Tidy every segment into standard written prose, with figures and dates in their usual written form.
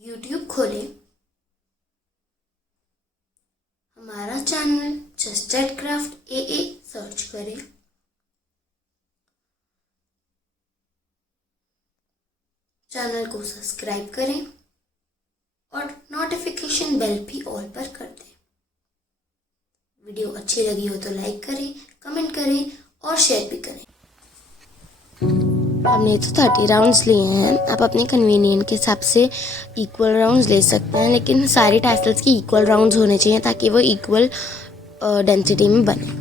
YouTube खोलें, हमारा channel जस्टेड craft AA search करें, चैनल को सब्सक्राइब करें और नोटिफिकेशन बेल भी ऑल पर कर दें। वीडियो अच्छी लगी हो तो लाइक करें, कमेंट करें और शेयर भी करें। हमने तो 30 राउंड्स लिए हैं। आप अपने कन्वीनियंट के हिसाब से इक्वल राउंड्स ले सकते हैं, लेकिन सारे टैसल्स की इक्वल राउंड्स होने चाहिए ताकि वो इक्वल डेंसिटी में बने।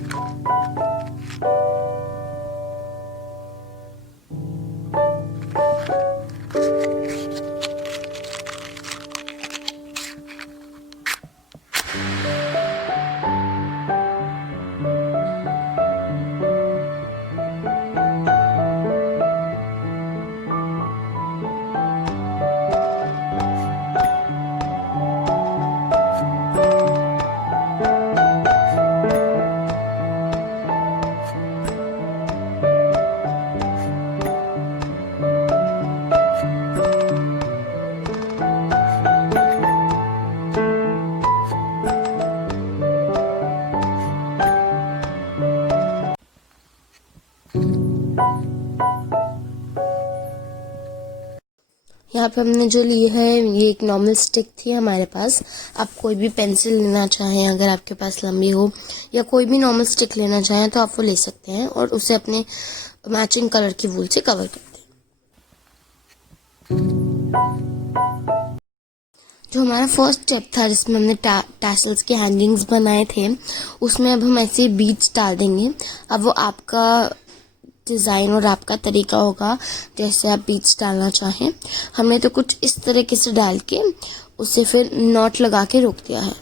यहाँ पे हमने जो ली है ये एक नॉर्मल स्टिक थी हमारे पास। आप कोई भी पेंसिल लेना चाहें, अगर आपके पास लंबी हो, या कोई भी नॉर्मल स्टिक लेना चाहें तो आप वो ले सकते हैं और उसे अपने मैचिंग कलर की वूल से कवर कर दें। जो हमारा फर्स्ट स्टेप था जिसमें हमने टैसल्स के हैंगिंग्स बनाए थे, उसमें अब हम ऐसे बीड्स डाल देंगे। अब वो आपका डिज़ाइन और आपका तरीका होगा जैसे आप बीड्स डालना चाहें। हमने तो कुछ इस तरीके से डाल के उसे फिर नॉट लगा के रोक दिया है।